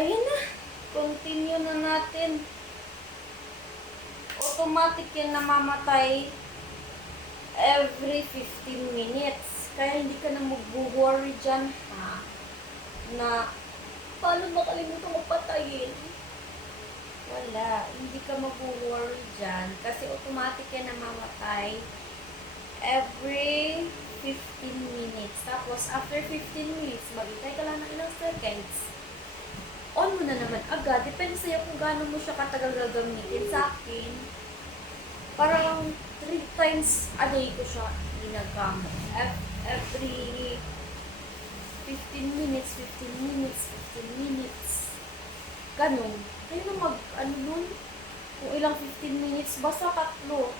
Ayan na. Continue na natin. Automatic yan namamatay every 15 minutes. Kaya hindi ka na mag-worry dyan, ha? Na, paano makalimutan ko patayin? Wala. Hindi ka mag-worry dyan. Kasi automatic yan namamatay every 15 minutes. Tapos, after 15 minutes, mag-itay ka lang ng ilang seconds. On mo na naman agad. Depende sa'yo kung gaano mo siya katagal gagamitin. Sa akin, parang 3 times a day ko siya ginagamit. Every 15 minutes, 15 minutes, 15 minutes. Ganun. Kaya na ano nun? Kung ilang 15 minutes, basta tatlo.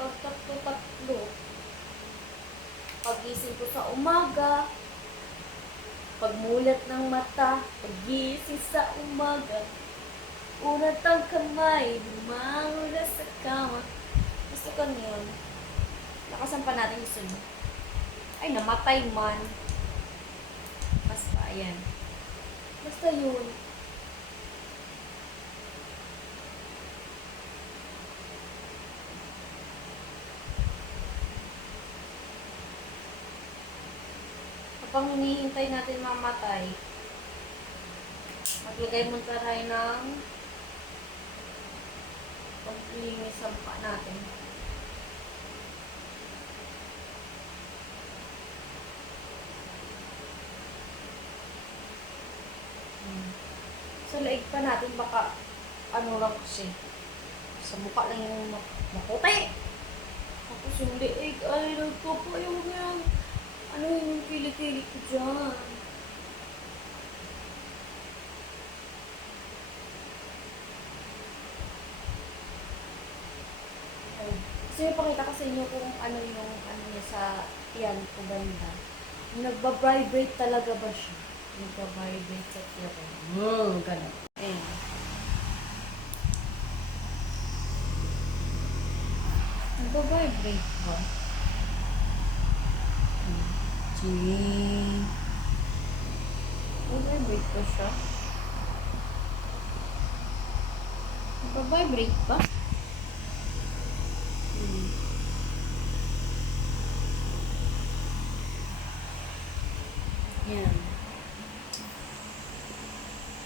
Pagising ko sa umaga, pagmulat ng mata, pagising sa umaga, unat ang kamay, lumahula sa kama. Gusto ko yun. Lakasan pa natin gusto nyo. Ay, namatay man. Basta, ayan. Basta yun. Habang hinihintay natin mamatay, maglagay mo tayo ng paglinis sa mukha natin. Sa leeg pa natin, baka ano lang kasi, sa mukha lang yung maputi. Tapos yung leeg, ay, nagpapayaw yan. Ano yung kilikili ko dyan? Kasi pakita ko sa inyo kung ano yung ano niya sa tiyan ko banda. Nagba-vibrate talaga ba siya? Nagba-vibrate sa tiyan ko. Ganun. Ayan. Nagba-vibrate ba? Gee. Nagba-vibrate ba siya? Nagba-vibrate ba? Yan.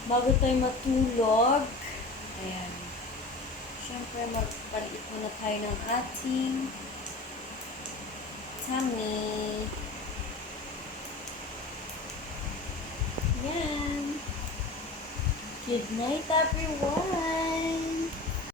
Bago tayo matulog, ayan. Siyempre, magpalit muna tayo ng ating tummy. Yan. Good night, everyone!